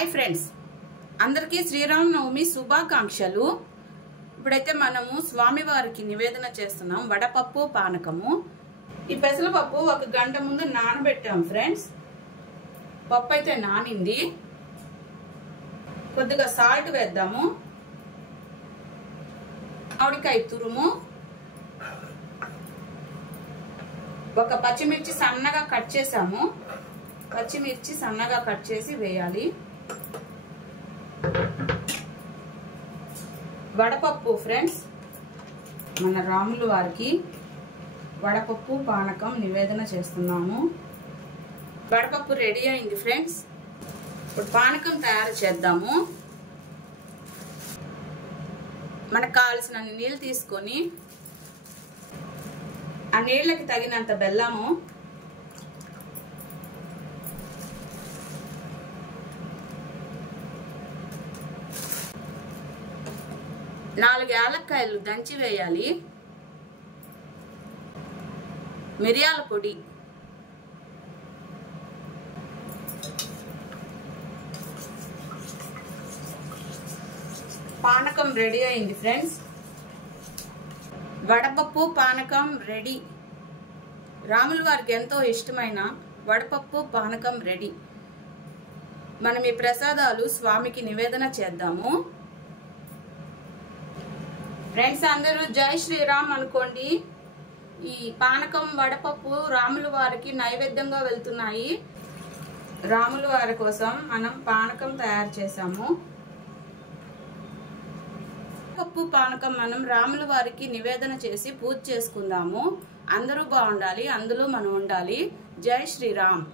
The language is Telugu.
హాయ్ ఫ్రెండ్స్, అందరికీ శ్రీరామనవమి శుభాకాంక్షలు. ఇప్పుడైతే మనము స్వామివారికి నివేదన చేస్తున్నాం వడపప్పు పానకము. ఈ పెసరపప్పు ఒక గంట ముందు నానబెట్టాం ఫ్రెండ్స్. పప్పు అయితే నానింది. కొద్దిగా సాల్ట్ వేద్దాము, మామిడికాయ తురుము, ఒక పచ్చిమిర్చి సన్నగా కట్ చేసాము. పచ్చిమిర్చి సన్నగా కట్ చేసి వేయాలి. వడపప్పు ఫ్రెండ్స్, మన రాముల వారికి వడపప్పు పానకం నివేదన చేస్తున్నాము. వడపప్పు రెడీ అయింది ఫ్రెండ్స్. ఇప్పుడు పానకం తయారు చేద్దాము. మనకు కావాల్సిన నీళ్ళు తీసుకొని ఆ నీళ్ళకి తగినంత బెల్లము, నాలుగు యాలక్కాయలు దంచి వేయాలి, మిరియాల పొడి, పానకం రెడీ అయింది ఫ్రెండ్స్. వడపప్పు పానకం రెడీ. రాముల వారికి ఎంతో ఇష్టమైన వడపప్పు పానకం రెడీ. మనం ఈ ప్రసాదాలు స్వామికి నివేదన చేద్దాము. ఫ్రెండ్స్ అందరూ జై శ్రీరామ్ అనుకోండి. ఈ పానకం వడపప్పు రాముల వారికి నైవేద్యంగా వెళ్తున్నాయి. రాముల వారి కోసం మనం పానకం తయారు చేసాము. పప్పు పానకం మనం రాముల వారికి నివేదన చేసి పూజ చేసుకుందాము. అందరూ బాగుండాలి, అందులో మనం ఉండాలి. జై శ్రీరామ్.